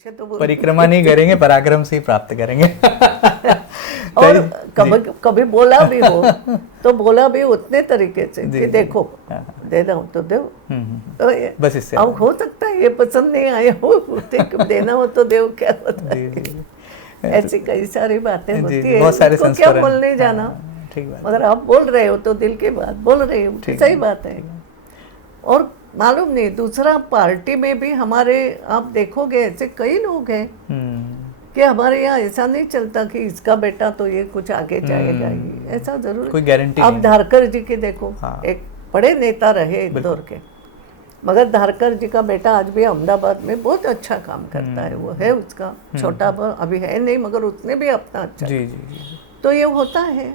परिक्रमा नहीं करेंगे, पराक्रम से ही प्राप्त करेंगे। और कभी बोला भी हो तो बोला भी उतने तरीके से कि देखो देना हो तो दो, तो बस इससे अब हो सकता है ये पसंद नहीं आया हो, देना हो तो दो, क्या होता है। ऐसी कई सारी बातें होती है, उसको क्या बोलने जाना। मगर आप बोल रहे हो तो दिल की बात बोल रहे हो, सही बात है। और मालूम नहीं दूसरा पार्टी में भी हमारे आप देखोगे ऐसे कई लोग हैं कि हमारे यहाँ ऐसा नहीं चलता कि इसका बेटा तो ये कुछ आगे जाएगा ही, ऐसा जरूर कोई गारंटी आप धारकर जी के देखो, एक बड़े नेता रहे इंदौर के, मगर धारकर जी का बेटा आज भी अहमदाबाद में बहुत अच्छा काम करता है। वो है उसका छोटा अभी है नहीं, मगर उसने भी अपना अच्छा तो ये होता है।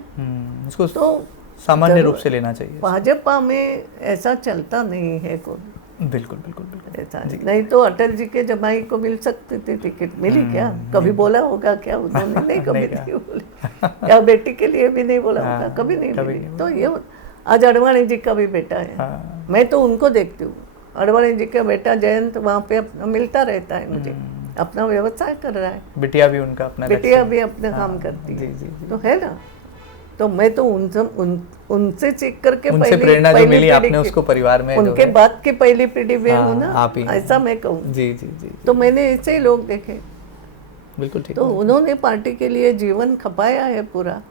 उसको तो सामान्य रूप से लेना चाहिए। भाजपा में ऐसा चलता नहीं है कोई। बिल्कुल बिल्कुल बिल्कुल ऐसा नहीं तो अटल जी के जमाई को मिल सकती थी टिकट, मिली क्या? कभी बोला होगा क्या उन्होंने? नहीं कभी नहीं बोले, या बेटी के लिए भी नहीं बोला होगा, कभी नहीं मिली। तो ये आज अडवाणी जी का भी बेटा है, मैं तो उनको देखती हूँ। अडवाणी जी का बेटा जयंत वहाँ पे अपना मिलता रहता है मुझे, अपना व्यवसाय कर रहा है। बिटिया भी उनका अपना, बिटिया भी अपना काम करती है, तो है ना। तो मैं तो उनसे सीख करके उनसे प्रेरणा जो मिली आपने उसको परिवार में, उनके बाद की पहली पीढ़ी में हूँ ना, ऐसा मैं कहूँ। जी जी जी। तो मैंने ऐसे ही लोग देखे, बिल्कुल ठीक। तो उन्होंने पार्टी के लिए जीवन खपाया है पूरा।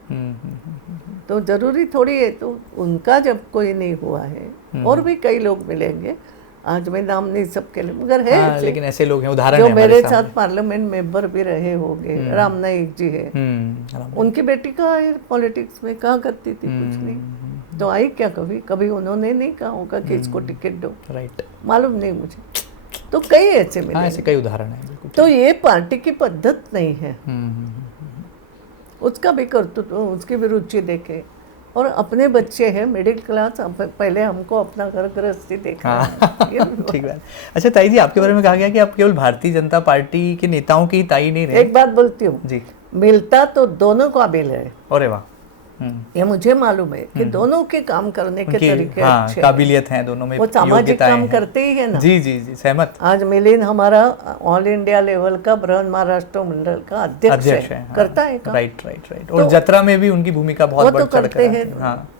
तो जरूरी थोड़ी है तो उनका जब कोई नहीं हुआ है, और भी कई लोग मिलेंगे, आज मैं नाम नहीं सबके लिए, मगर है लेकिन ऐसे लोग हैं, उदाहरण जो मेरे साथ पार्लियामेंट मेंबर भी रहे होंगे। राम नाईक जी है, उनकी बेटी का पॉलिटिक्स में कहा करती थी, कुछ नहीं तो आई क्या कभी? कभी उन्होंने नहीं कहा होगा कि इसको टिकट दो, राइट, मालूम नहीं मुझे। तो कई ऐसे मिले, ऐसे कई उदाहरण हैं। तो ये पार्टी की पद्धत नहीं है। उसका भी कर्तव्य, उसकी भी रुचि देखे। और अपने बच्चे हैं मिडिल क्लास, पहले हमको अपना घर गृहस्थी देखना है। ठीक बात। अच्छा ताई जी, आपके बारे में कहा गया कि आप केवल भारतीय जनता पार्टी के नेताओं की ताई नहीं रहे। एक बात बोलती हूँ जी, मिलता तो दोनों काबिल है। अरे वाह, ये मुझे मालूम है कि दोनों के काम करने के तरीके अच्छे, काबिलियत हैं दोनों में, वो सामाजिक काम करते ही है ना। जी जी जी, सहमत। आज मिलिंद हमारा ऑल इंडिया लेवल का बृहन महाराष्ट्र मंडल का अध्यक्ष है, करता है काम। Right right right. और जत्रा में भी उनकी भूमिका बहुत बढ़ चढ़ कर है।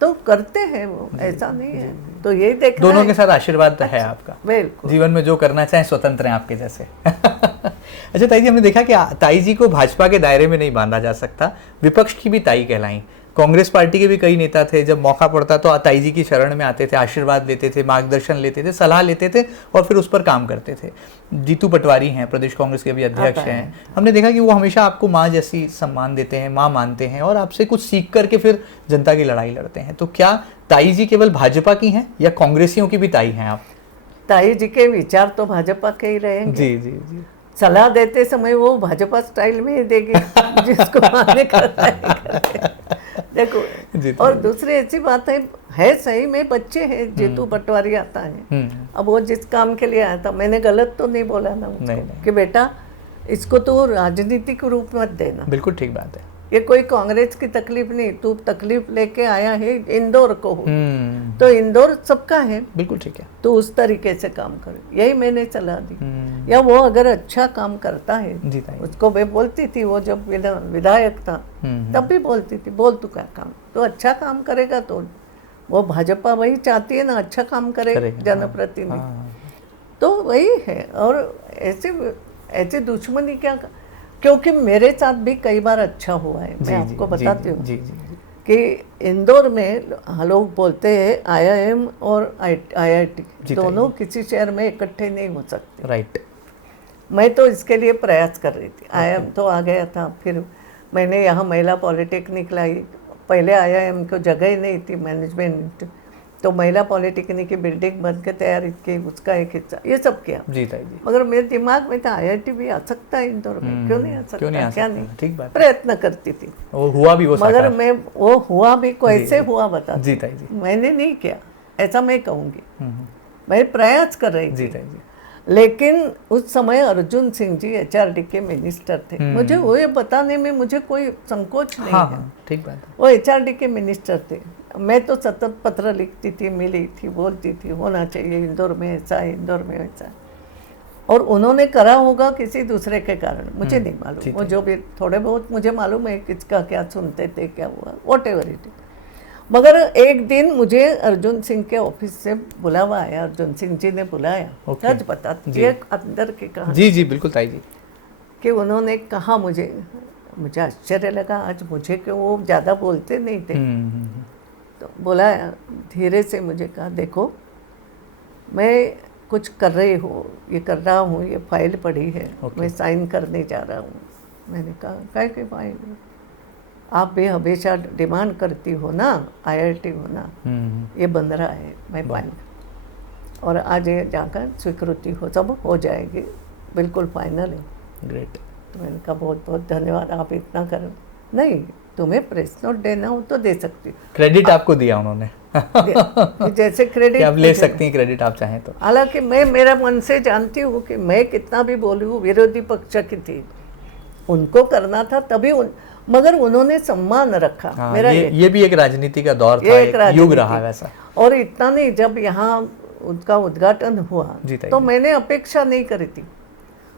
तो करते हैं वो, ऐसा नहीं है। तो यही देखना, दोनों के साथ आशीर्वाद है आपका, बिल्कुल। जीवन में जो करना चाहे स्वतंत्र हैं आपके जैसे। अच्छा ताई जी, हमने देखा कि ताई जी को भाजपा के दायरे में नहीं बांधा जा सकता, विपक्ष की भी ताई कहलाई। कांग्रेस पार्टी के भी कई नेता थे, जब मौका पड़ता तो ताई जी की शरण में आते थे, आशीर्वाद लेते थे, मार्गदर्शन लेते थे, सलाह लेते थे और फिर उस पर काम करते थे। जीतू पटवारी हैं, प्रदेश कांग्रेस के भी अध्यक्ष हैं। हमने देखा कि वो हमेशा आपको माँ जैसी सम्मान देते हैं, माँ मानते हैं और आपसे कुछ सीख करके फिर जनता की लड़ाई लड़ते हैं। तो क्या ताई जी केवल भाजपा की हैं या कांग्रेसियों की भी ताई हैं आप? ताई जी के विचार तो भाजपा के ही रहेंगे। जी जी जी। सलाह देते समय वो भाजपा स्टाइल में ही देगी, जिसको माने करता है। देखो, और दूसरी ऐसी बात है सही में बच्चे हैं। जीतू पटवारी आता है, अब वो जिस काम के लिए आया था, मैंने गलत तो नहीं बोला ना उसको कि बेटा इसको तो राजनीतिक रूप मत देना। बिल्कुल ठीक बात है। ये कोई कांग्रेस की तकलीफ नहीं, तू तकलीफ लेके आया है इंदौर को हो, तो इंदौर सबका है। बिल्कुल ठीक है, तो उस तरीके से काम कर, यही मैंने सलाह दी। या वो अगर अच्छा काम करता है, उसको मैं बोलती थी, वो जब विधायक था तब भी बोलती थी, बोल तू क्या काम, तो अच्छा काम करेगा तो वो भाजपा वही चाहती है ना, अच्छा काम करे जनप्रतिनिधि। तो वही है। और ऐसे दुश्मनी क्या, क्योंकि मेरे साथ भी कई बार अच्छा हुआ है। मैं आपको बताती हूँ कि इंदौर में लोग बोलते हैं IIM और IIT दोनों किसी शहर में इकट्ठे नहीं हो सकते। राइट। मैं तो इसके लिए प्रयास कर रही थी। IIM तो आ गया था, फिर मैंने यहाँ महिला पॉलिटेक्निक लाई। पहले IIM को जगह ही नहीं थी मैनेजमेंट, तो महिला पॉलिटेक्निक की बिल्डिंग बन के तैयारी की, उसका एक हिस्सा ये सब किया। जी ताई जी। मगर मेरे दिमाग में था IIT भी आ सकता है इंदौर में, क्यों नहीं आ सकता, क्या नहीं, ठीक बात, प्रयत्न करती थी। वो हुआ भी, वो मगर मैं वो हुआ भी कैसे हुआ बता जी ताई जी, मैंने नहीं किया, ऐसा मैं कहूँगी। मैं प्रयास कर रही थी, लेकिन उस समय अर्जुन सिंह जी HRD के मिनिस्टर थे। मुझे वो ये बताने में मुझे कोई संकोच नहीं है। ठीक बात है। वो HRD के मिनिस्टर थे। मैं तो सतत पत्र लिखती थी, मिली थी, बोलती थी होना चाहिए इंदौर में ऐसा है, इंदौर में ऐसा है। और उन्होंने करा होगा किसी दूसरे के कारण, मुझे नहीं मालूम। वो जो भी थोड़े बहुत मुझे मालूम है किसका क्या सुनते थे, क्या हुआ, वॉट एवर इट। मगर एक दिन मुझे अर्जुन सिंह के ऑफिस से बुलावा आया, अर्जुन सिंह जी ने बुलाया, सच बताती है अंदर की कहानी। जी जी बिल्कुल ताई जी। कि उन्होंने कहा, मुझे आश्चर्य लगा, आज मुझे क्यों, वो ज़्यादा बोलते नहीं थे। तो बुलाया, धीरे से मुझे कहा, देखो मैं कुछ कर रही हूँ, ये कर रहा हूँ, ये फाइल पड़ी है, मैं साइन करने जा रहा हूँ। मैंने कहा, क्या की फाइल? आप भी हमेशा डिमांड करती हो ना, IIT होना, ये बन रहा है, मैं फाइल, और आज ये जाकर स्वीकृति हो, सब हो जाएगी, बिल्कुल फाइनल है। ग्रेट। तो मैंने कहा बहुत बहुत धन्यवाद, आप इतना करो। नहीं, तुम्हें प्रेस नोट देना हो तो दे सकती हूँ। क्रेडिट आपको दिया उन्होंने जैसे क्रेडिट आप ले सकती हैं क्रेडिट आप चाहें तो। हालांकि मैं मेरा मन से जानती हूँ कि मैं कितना भी बोलूँ, विरोधी पक्ष की थी, उनको करना था तभी मगर उन्होंने सम्मान रखा। मेरा ये भी एक राजनीति का दौर था, एक युग रहा वैसा। और इतना नहीं, जब यहाँ उनका उद्घाटन हुआ तो मैंने अपेक्षा नहीं करी थी,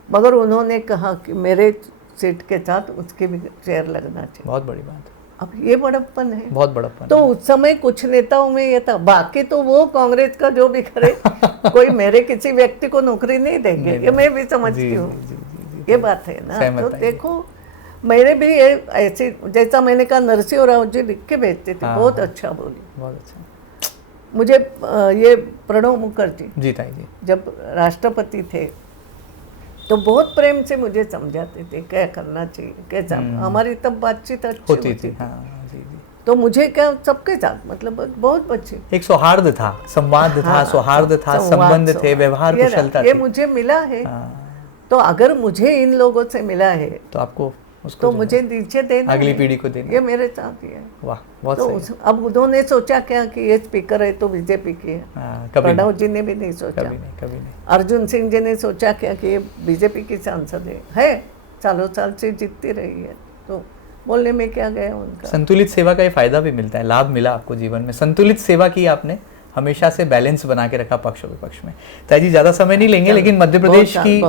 मगर उन्होंने कहा कि मेरे सीट के साथ उसके भी चेयर लगना चाहिए। बहुत बड़ी बात। अब ये बड़प्पन है, बहुत बड़प्पन। तो उस समय कुछ नेताओं में ये था, बाकी तो वो कांग्रेस का जो भी करे कोई मेरे किसी व्यक्ति को नौकरी नहीं देंगे, ये मैं भी समझती हूँ। ये बात है ना। तो देखो मेरे भी ये ऐसे, जैसा मैंने कहा नरसिंह राव जी लिख के भेजते थे, बहुत अच्छा बोली, बहुत अच्छा। मुझे ये प्रणब मुखर्जी जी ताई जी जब राष्ट्रपति थे तो बहुत प्रेम से मुझे समझाते थे क्या करना चाहिए, कैसा। हमारी तब बातचीत अच्छी होती थी। हाँ, जी जी। तो मुझे क्या सबके साथ मतलब बहुत अच्छे, एक सौहार्द था, संवाद था, सौहार्द था, संबंध थे, व्यवहार कुशलता थी। ये मुझे मिला है। तो अगर मुझे इन लोगों से मिला है तो आपको उसको तो मुझे नीचे देना, अगली पीढ़ी को देना, ये मेरे साथ ही है। वाह, बहुत सही। अब उन्होंने सोचा क्या कि ये स्पीकर है तो बीजेपी की है, प्रणब जी ने भी नहीं सोचा, कभी नहीं। अर्जुन सिंह जी ने सोचा क्या कि ये बीजेपी की सांसद है, सालों साल से जीतती रही है, तो बोलने में क्या गया उनका। संतुलित सेवा का ये फायदा भी मिलता है, लाभ मिला आपको जीवन में, संतुलित सेवा की आपने, हमेशा से बैलेंस बना के रखा पक्ष विपक्ष में। ताई जी ज्यादा समय नहीं लेंगे, लेकिन मध्य प्रदेश की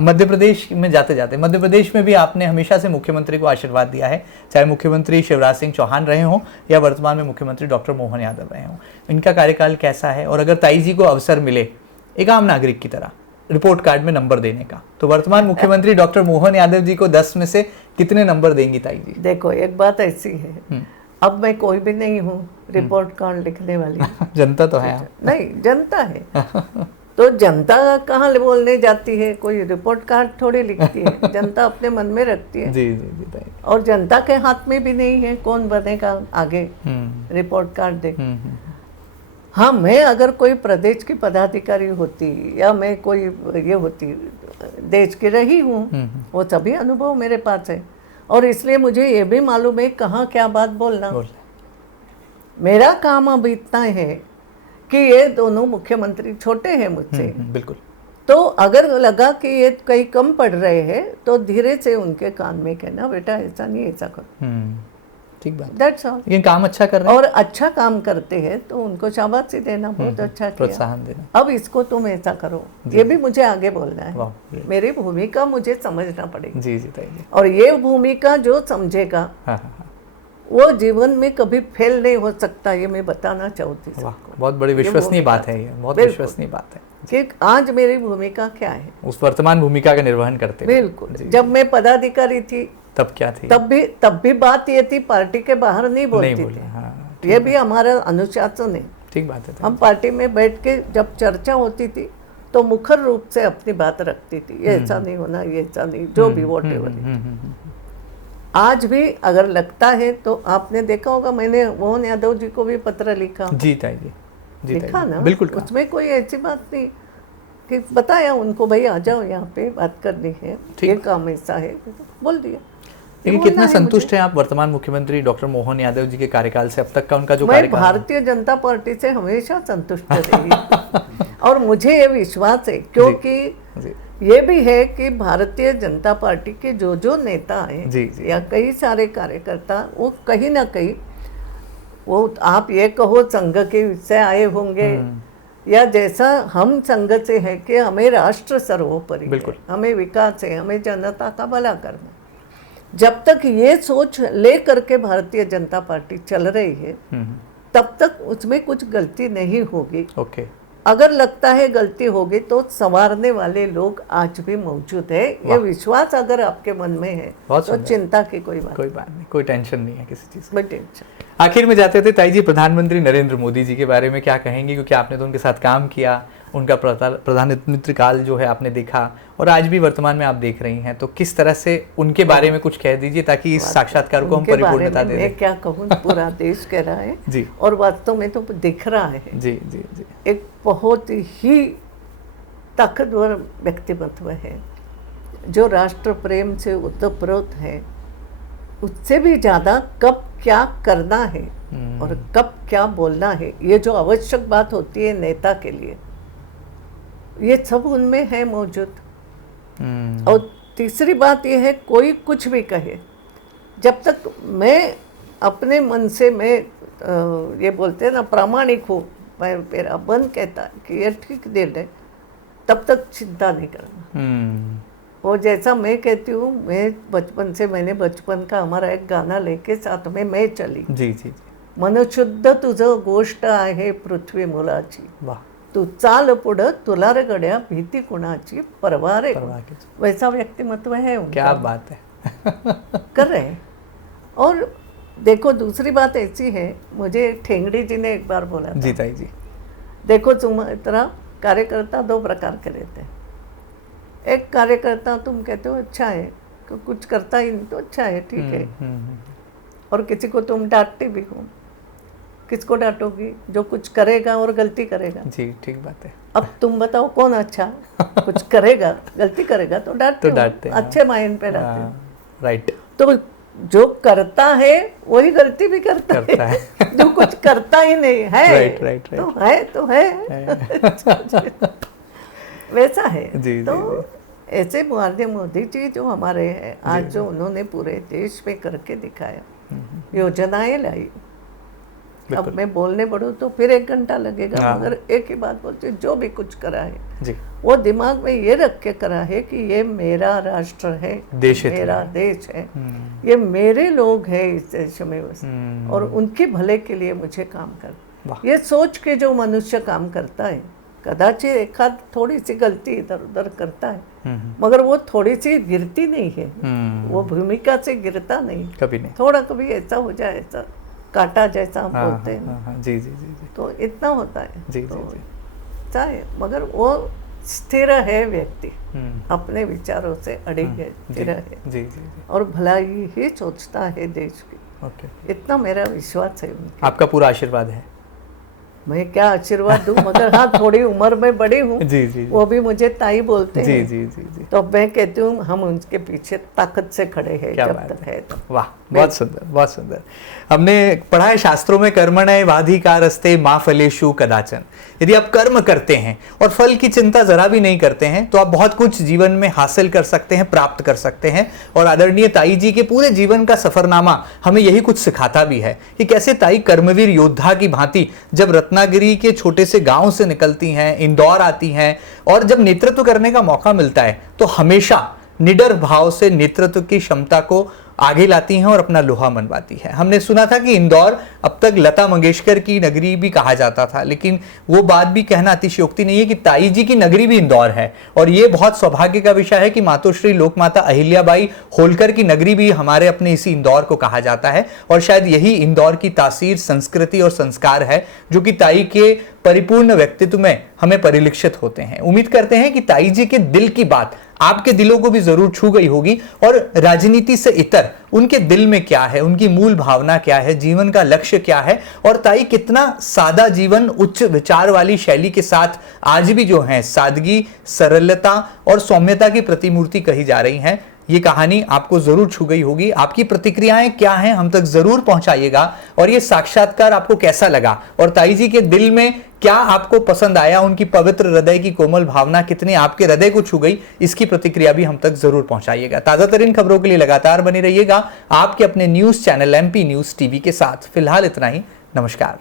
मध्य प्रदेश में जाते जाते, मध्य प्रदेश में भी आपने हमेशा से मुख्यमंत्री को आशीर्वाद दिया है, चाहे मुख्यमंत्री शिवराज सिंह चौहान रहे हों या वर्तमान में मुख्यमंत्री डॉक्टर मोहन यादव रहे हों। इनका कार्यकाल कैसा है, और अगर ताई जी को अवसर मिले एक आम नागरिक की तरह रिपोर्ट कार्ड में नंबर देने का, तो वर्तमान मुख्यमंत्री डॉक्टर मोहन यादव जी को 10 में से कितने नंबर देंगी ताई जी? देखो एक बात ऐसी है, अब मैं कोई भी नहीं हूँ रिपोर्ट कार्ड लिखने वाली जनता तो है नहीं, जनता है तो जनता कहाँ बोलने जाती है, कोई रिपोर्ट कार्ड थोड़ी लिखती है, जनता अपने मन में रखती है। जी जी जी। और जनता के हाथ में भी नहीं है कौन बनेगा आगे रिपोर्ट कार्ड दे। हाँ, मैं अगर कोई प्रदेश की पदाधिकारी होती या मैं कोई ये होती, देश की रही हूँ, वो सभी अनुभव मेरे पास है, और इसलिए मुझे ये भी मालूम है कहाँ क्या बात बोलना। मेरा काम अब इतना है कि ये दोनों मुख्यमंत्री छोटे हैं मुझसे, बिल्कुल। तो अगर लगा कि ये कहीं कम पड़ रहे हैं तो धीरे से उनके कान में कहना, बेटा ऐसा नहीं, ऐसा करो, ठीक बात। That's all. लेकिन काम अच्छा कर रहे हैं और अच्छा काम करते हैं तो उनको शाबाशी देना, बहुत अच्छा किया, प्रोत्साहन देना, अब इसको तुम ऐसा करो, ये भी मुझे आगे बोलना है। मेरी भूमिका मुझे समझना पड़ेगी। जी जी ताई। और ये भूमिका जो समझेगा वो जीवन में कभी फेल नहीं हो सकता, ये मैं बताना चाहती हूँ। बहुत बड़ी विश्वसनीय बात है ये, बहुत विश्वसनीय बात है कि आज मेरी भूमिका क्या है, उस वर्तमान भूमिका का निर्वहन करते। बिल्कुल। जब मैं पदाधिकारी थी तब क्या थी, तब भी बात ये थी, पार्टी के बाहर नहीं बोलती थी। ये भी हमारा अनुशासन है। ठीक बात है। हम पार्टी में बैठ के जब चर्चा होती थी तो मुखर रूप से अपनी बात रखती थी, ये ऐसा नहीं होना, ये ऐसा नहीं, जो भी वोटेवर। आज भी अगर लगता है तो आपने देखा होगा, मैंने मोहन यादव जी को भी पत्र लिखा। जी ताई जी, लिखा ना, बिल्कुल। उसमें कोई ऐसी बात नहीं कि बताया उनको, भाई आ जाओ यहाँ पे बात करनी है, ये काम ऐसा है, बोल दिया। लेकिन कितना संतुष्ट हैं आप वर्तमान मुख्यमंत्री डॉक्टर मोहन यादव जी के कार्यकाल से, अब तक का उनका जो कार्यकाल? मैं भारतीय जनता पार्टी से हमेशा संतुष्ट रही और मुझे ये विश्वास है, क्योंकि ये भी है कि भारतीय जनता पार्टी के जो नेता हैं या कई सारे कार्यकर्ता, वो कहीं ना कहीं, वो आप ये कहो संघ के से आए होंगे या जैसा हम संघ से है कि हमें राष्ट्र सर्वोपरि बिल्कुल। है, हमें विकास है, हमें जनता का भला करना। जब तक ये सोच ले करके भारतीय जनता पार्टी चल रही है तब तक उसमें कुछ गलती नहीं होगी। ओके। अगर लगता है गलती होगी तो संवारने वाले लोग आज भी मौजूद है। ये विश्वास अगर आपके मन में है तो चिंता की कोई बात नहीं, कोई टेंशन नहीं है किसी चीज की। टेंशन। आखिर में जाते थे ताई जी, प्रधानमंत्री नरेंद्र मोदी जी के बारे में क्या कहेंगे, क्योंकि आपने तो उनके साथ काम किया, उनका प्रधानमंत्री काल जो है आपने देखा और आज भी वर्तमान में आप देख रही हैं, तो किस तरह से उनके बारे में कुछ कह दीजिए ताकि इस साक्षात्कार को हम परिपूर्णता दे दें। मैं क्या कहूँ, पूरा देश कह रहा है जी, और वास्तव में तो दिख रहा है। जी जी जी। एक बहुत ही ताकतवर व्यक्तित्व है जो राष्ट्र प्रेम से उत्प्रोत है। उससे भी ज़्यादा कब क्या करना है और कब क्या बोलना है, ये जो आवश्यक बात होती है नेता के लिए, ये सब उनमें है मौजूद। और तीसरी बात ये है, कोई कुछ भी कहे, जब तक मैं अपने मन से मैं ये बोलते हैं ना प्रामाणिक हूँ, मैं मेरा मन कहता है कि ये ठीक दे रहे, तब तक चिंता नहीं करना। वो जैसा मैं कहती हूँ, मैं बचपन से, मैंने बचपन का हमारा एक गाना लेके साथ में मैं चली। जी जी जी। मन शुद्ध तुझं गोष्ट आहे पृथ्वी मुलाची, वाह। तू चाल पुढं तुला रे गड्या भीती कुणाची परवा रे। वैसा व्यक्तिमत्व है उनका। क्या बात है। कर रहे हैं। और देखो दूसरी बात ऐसी है, मुझे ठेंगड़ी जी ने एक बार बोला था, जी ताई जी, देखो तुम इतना कार्यकर्ता दो प्रकार के रहते हैं। एक कार्यकर्ता तुम कहते हो अच्छा है, कुछ करता ही नहीं तो अच्छा है, ठीक है, और किसी को तुम डांटते भी हो। किसको डांटोगी? जो कुछ करेगा और गलती करेगा। जी ठीक बात है। अब तुम बताओ कौन अच्छा? कुछ करेगा, गलती करेगा तो डांटते, अच्छे माइंड पे डांटते। राइट। तो जो करता है वही गलती भी करता है। जो कुछ करता ही नहीं है, राइट। तो है। वैसा है। जी, तो जी। ऐसे नरेंद्र मोदी जी जो हमारे हैं आज, जो उन्होंने पूरे देश में करके दिखाया, योजनाएं लाई। अब मैं बोलने पड़ूं तो फिर 1 घंटा लगेगा, मगर एक ही बात बोलती हूँ, जो भी कुछ करा है जी, वो दिमाग में ये रख के करा है कि ये मेरा राष्ट्र है, देश है, मेरा देश है, ये मेरे लोग हैं इस देश में बस, और उनके भले के लिए मुझे काम कर। ये सोच के जो मनुष्य काम करता है, कदाचित एक आध थोड़ी सी गलती इधर उधर करता है, मगर वो थोड़ी सी गिरती नहीं है, वो भूमिका से गिरता नहीं, कभी नहीं। थोड़ा कभी ऐसा हो जाए, ऐसा काटा जैसा हम बोलते हैं। जी जी जी जी। तो इतना होता है। जी तो जी। चाहे, मगर वो स्थिर है व्यक्ति, अपने विचारों से अड़िग है, स्थिर है। जी जी जी। और भलाई ही सोचता है देश की। ओके। इतना मेरा विश्वास है उनके। आपका पूरा आशीर्वाद है। मैं क्या आशीर्वाद दूं, मगर हाँ थोड़ी उम्र में बड़ी हूँ। जी जी। वो भी मुझे ताई बोलते हैं। जी जी जी। तो मैं कहती हूँ हम उनके पीछे ताकत से खड़े हैं जब तक है तो। वाह, बहुत सुंदर, बहुत सुंदर। हमने पढ़ा है शास्त्रों में, कर्मण्येवाधिकारस्ते मा फलेषु कदाचन। यदि आप कर्म करते हैं और फल की चिंता जरा भी नहीं करते हैं तो आप बहुत कुछ जीवन में हासिल कर सकते हैं, प्राप्त कर सकते हैं। और आदरणीय ताई जी के पूरे जीवन का सफरनामा हमें यही कुछ सिखाता भी है कि कैसे ताई कर्मवीर योद्धा की भांति जब रत्नागिरी के छोटे से गांव से निकलती हैं, इंदौर आती हैं, और जब नेतृत्व करने का मौका मिलता है तो हमेशा निडर भाव से नेतृत्व की क्षमता को आगे लाती हैं और अपना लोहा मनवाती है। हमने सुना था कि इंदौर अब तक लता मंगेशकर की नगरी भी कहा जाता था, लेकिन वो बात भी कहना अतिशयोक्ति नहीं है कि ताई जी की नगरी भी इंदौर है। और ये बहुत सौभाग्य का विषय है कि मातोश्री लोकमाता अहिल्याबाई होलकर की नगरी भी हमारे अपने इसी इंदौर को कहा जाता है। और शायद यही इंदौर की तासीर, संस्कृति और संस्कार है जो कि ताई के परिपूर्ण व्यक्तित्व में हमें परिलक्षित होते हैं। उम्मीद करते हैं कि ताई जी के दिल की बात आपके दिलों को भी जरूर छू गई होगी, और राजनीति से इतर उनके दिल में क्या है, उनकी मूल भावना क्या है, जीवन का लक्ष्य क्या है, और ताई कितना सादा जीवन उच्च विचार वाली शैली के साथ आज भी जो है सादगी, सरलता और सौम्यता की प्रतिमूर्ति कही जा रही हैं। ये कहानी आपको जरूर छू गई होगी। आपकी प्रतिक्रियाएं क्या हैं हम तक जरूर पहुंचाइएगा, और ये साक्षात्कार आपको कैसा लगा और ताई जी के दिल में क्या आपको पसंद आया, उनकी पवित्र हृदय की कोमल भावना कितनी आपके हृदय को छू गई, इसकी प्रतिक्रिया भी हम तक जरूर पहुंचाइएगा। ताजा तरीन खबरों के लिए लगातार बने रहिएगा आपके अपने news channel MP news TV के साथ। फिलहाल इतना ही, नमस्कार।